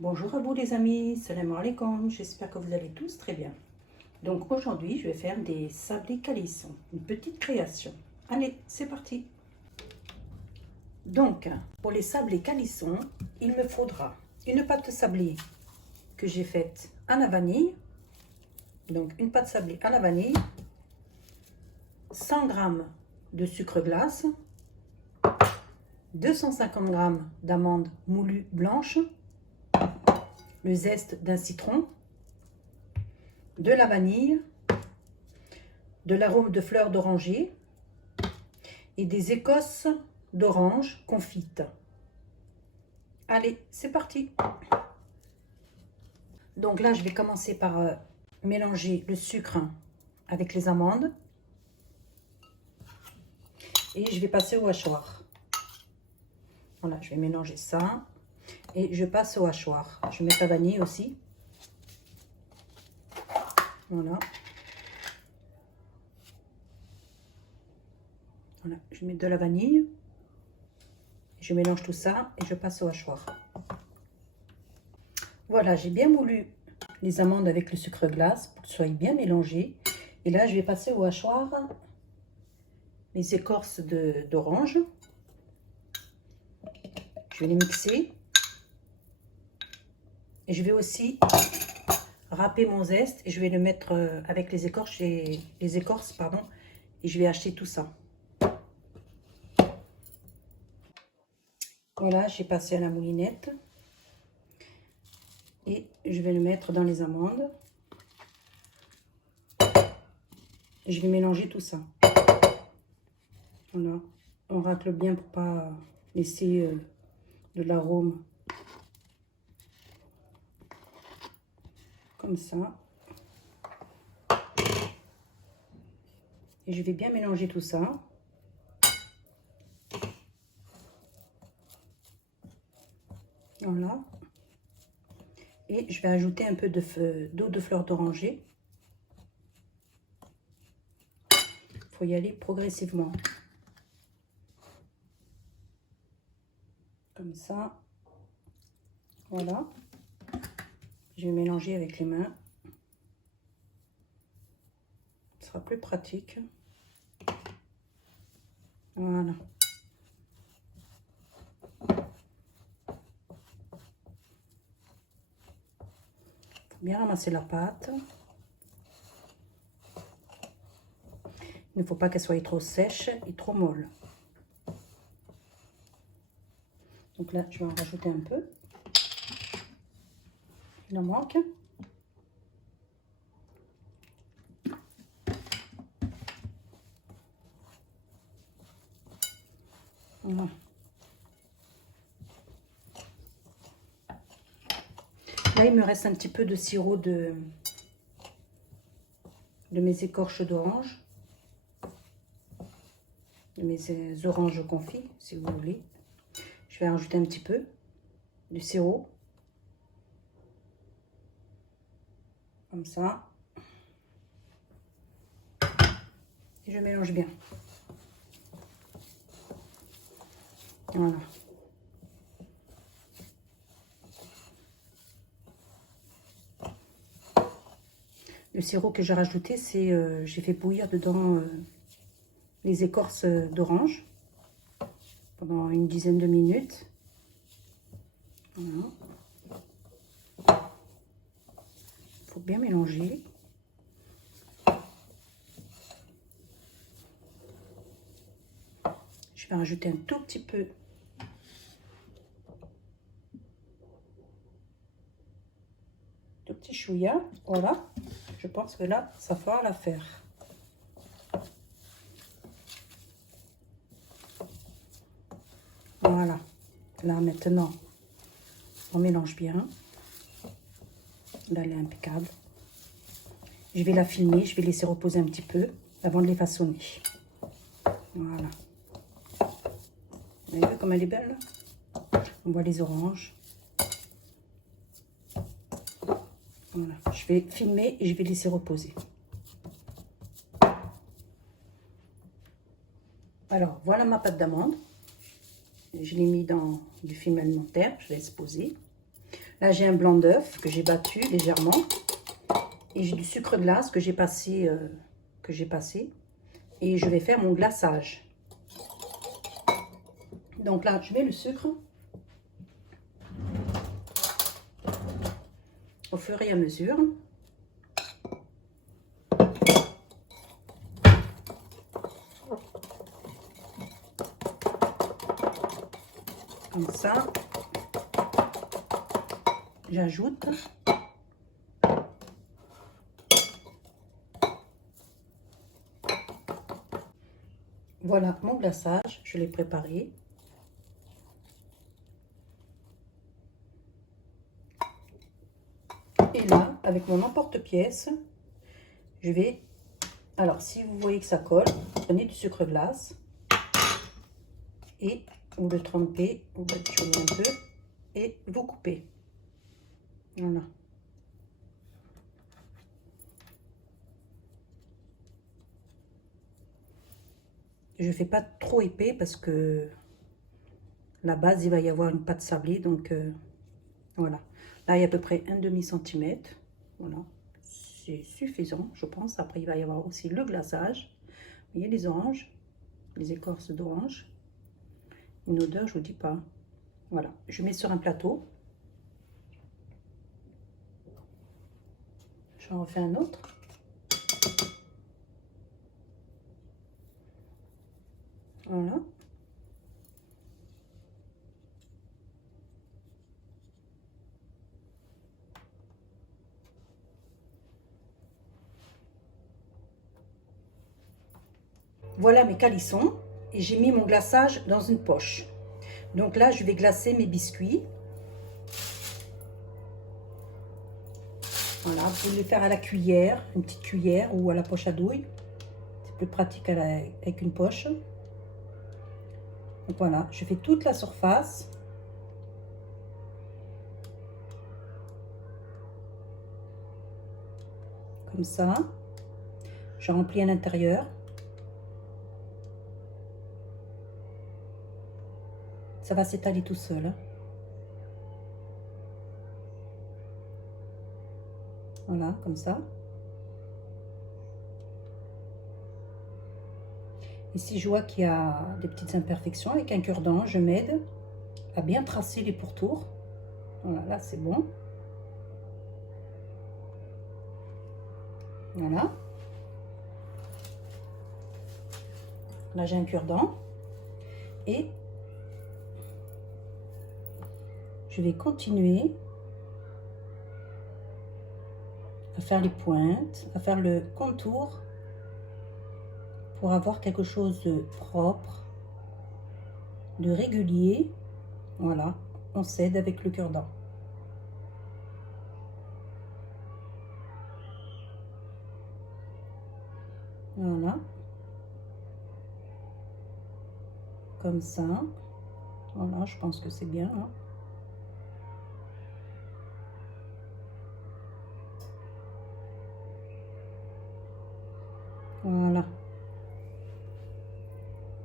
Bonjour à vous les amis, salam alaikum, j'espère que vous allez tous très bien. Donc aujourd'hui je vais faire des sablés calissons, une petite création. Allez, c'est parti. Donc pour les sablés calissons, il me faudra une pâte sablée que j'ai faite à la vanille. Donc une pâte sablée à la vanille, 100 g de sucre glace, 250 g d'amandes moulues blanches, le zeste d'un citron, de la vanille, de l'arôme de fleurs d'oranger et des écorces d'orange confites. Allez, c'est parti. Donc là, je vais commencer par mélanger le sucre avec les amandes et je vais passer au hachoir. Voilà, je vais mélanger ça et je passe au hachoir. Je mets la vanille aussi. Voilà. Voilà, je mets de la vanille. Je mélange tout ça et je passe au hachoir. Voilà, j'ai bien moulu les amandes avec le sucre glace pour que ce soit bien mélangé. Et là, je vais passer au hachoir les écorces d'orange. Je vais les mixer. Et je vais aussi râper mon zeste et je vais le mettre avec les écorces, pardon, et je vais hacher tout ça. Voilà, j'ai passé à la moulinette et je vais le mettre dans les amandes. Je vais mélanger tout ça. Voilà, on racle bien pour pas laisser de l'arôme. Comme ça. Et je vais bien mélanger tout ça. Voilà. Et je vais ajouter un peu d'eau de fleur d'oranger. Il faut y aller progressivement. Comme ça. Voilà. Je vais mélanger avec les mains. Ce sera plus pratique. Voilà. Bien ramasser la pâte. Il ne faut pas qu'elle soit trop sèche et trop molle. Donc là, je vais en rajouter un peu. Il en manque. Voilà. Là, il me reste un petit peu de sirop de mes écorces d'orange. De mes oranges confits, si vous voulez. Je vais rajouter un petit peu de sirop. Comme ça. Et je mélange bien. Voilà. Le sirop que j'ai rajouté, c'est j'ai fait bouillir dedans les écorces d'orange pendant une dizaine de minutes. Voilà. Il faut bien mélanger. Je vais rajouter un tout petit peu de petit chouïa. Voilà. Je pense que là, ça fera l'affaire. Voilà. Là, maintenant, on mélange bien. Là, elle est impeccable. Je vais la filmer. Je vais laisser reposer un petit peu avant de les façonner. Voilà. Vous avez vu comme elle est belle? On voit les oranges. Voilà. Je vais filmer et je vais laisser reposer. Alors, voilà ma pâte d'amande. Je l'ai mis dans du film alimentaire. Je laisse poser. Là, j'ai un blanc d'œuf que j'ai battu légèrement. Et j'ai du sucre glace que j'ai passé. Et je vais faire mon glaçage. Donc là, je mets le sucre au fur et à mesure. Comme ça. J'ajoute voilà mon glaçage, je l'ai préparé. Et là, avec mon emporte-pièce, je vais, alors si vous voyez que ça colle, prenez du sucre glace et vous le trempez, vous badigeonnez un peu et vous coupez. Voilà. Je ne fais pas trop épais parce que la base, il va y avoir une pâte sablée. Donc, voilà. Là, il y a à peu près un demi-centimètre. Voilà. C'est suffisant, je pense. Après, il va y avoir aussi le glaçage. Vous voyez les oranges, les écorces d'orange. Une odeur, je ne vous dis pas. Voilà. Je mets sur un plateau. J'en refais un autre. Voilà. Voilà mes calissons et j'ai mis mon glaçage dans une poche. Donc là, je vais glacer mes biscuits. Voilà, vous pouvez les faire à la cuillère, une petite cuillère ou à la poche à douille. C'est plus pratique avec une poche. Donc voilà, je fais toute la surface. Comme ça. Je remplis à l'intérieur. Ça va s'étaler tout seul. Voilà, comme ça. Et si je vois qu'il y a des petites imperfections, avec un cure-dent, je m'aide à bien tracer les pourtours. Voilà, là c'est bon. Voilà. Là j'ai un cure-dent. Et je vais continuer à faire les pointes, à faire le contour pour avoir quelque chose de propre, de régulier. Voilà, on s'aide avec le cure-dent. Voilà. Comme ça. Voilà, je pense que c'est bien. Hein. Voilà.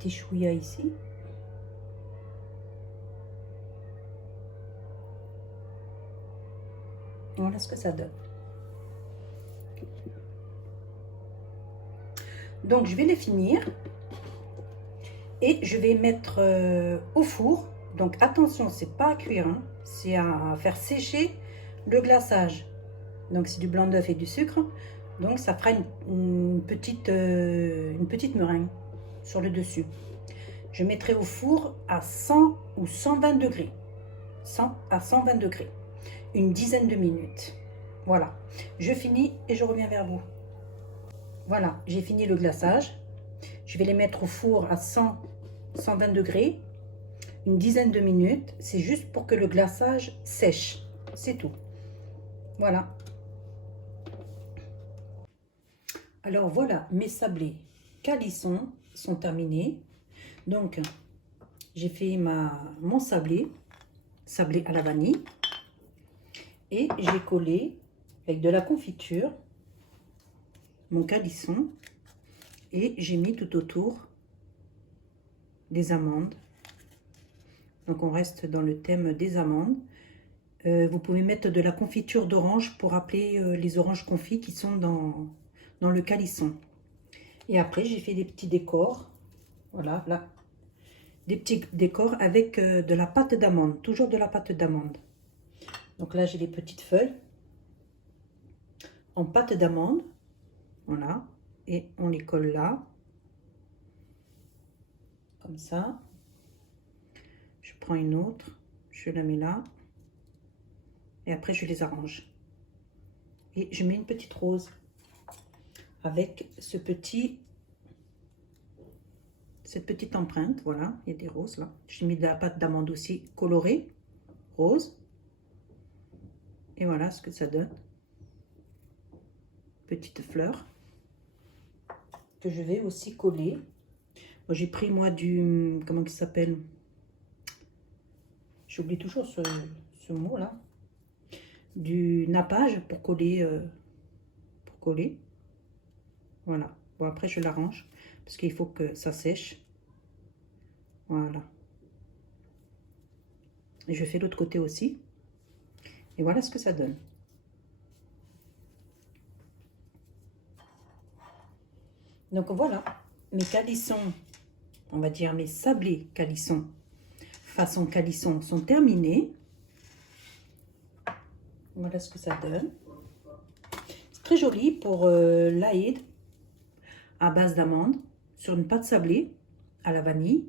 Petit chouïa ici. Voilà ce que ça donne. Donc, je vais les finir. Et je vais mettre au four. Donc, attention, c'est pas à cuire. Hein, c'est à faire sécher le glaçage. Donc, c'est du blanc d'œuf et du sucre. Donc, ça fera une petite meringue sur le dessus. Je mettrai au four à 100 ou 120 degrés. 100 à 120 degrés. Une dizaine de minutes. Voilà. Je finis et je reviens vers vous. Voilà, j'ai fini le glaçage. Je vais les mettre au four à 120 degrés. Une dizaine de minutes. C'est juste pour que le glaçage sèche. C'est tout. Voilà. Alors voilà, mes sablés calissons sont terminés. Donc, j'ai fait mon sablé à la vanille. Et j'ai collé avec de la confiture mon calisson. Et j'ai mis tout autour des amandes. Donc, on reste dans le thème des amandes. Vous pouvez mettre de la confiture d'orange pour rappeler les oranges confits qui sont dans le calisson. Et après, j'ai fait des petits décors. Voilà, là. Des petits décors avec de la pâte d'amande. Toujours de la pâte d'amande. Donc là, j'ai les petites feuilles en pâte d'amande. Voilà. Et on les colle là. Comme ça. Je prends une autre. Je la mets là. Et après, je les arrange. Et je mets une petite rose avec cette petite empreinte. Voilà, il y a des roses là. J'ai mis de la pâte d'amande aussi colorée, rose. Et voilà ce que ça donne. Petite fleur que je vais aussi coller. Moi, j'ai pris moi du... Comment il s'appelle? J'oublie toujours ce mot là. Du nappage pour coller. Voilà. Bon, après, je l'arrange parce qu'il faut que ça sèche. Voilà. Et je fais l'autre côté aussi. Et voilà ce que ça donne. Donc voilà, mes calissons, on va dire mes sablés calissons, façon calisson, sont terminés. Voilà ce que ça donne. C'est très joli pour l'Aïd à base d'amande sur une pâte sablée à la vanille.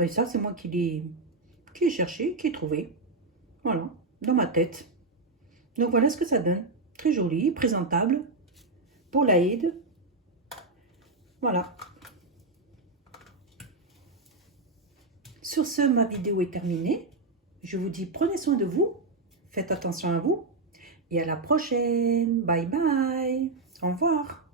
Et ça, c'est moi qui ai cherché, qui ai trouvé. Voilà, dans ma tête. Donc voilà ce que ça donne. Très joli, présentable pour l'Aïd. Voilà. Sur ce, ma vidéo est terminée. Je vous dis prenez soin de vous. Faites attention à vous. Et à la prochaine. Bye bye. Au revoir.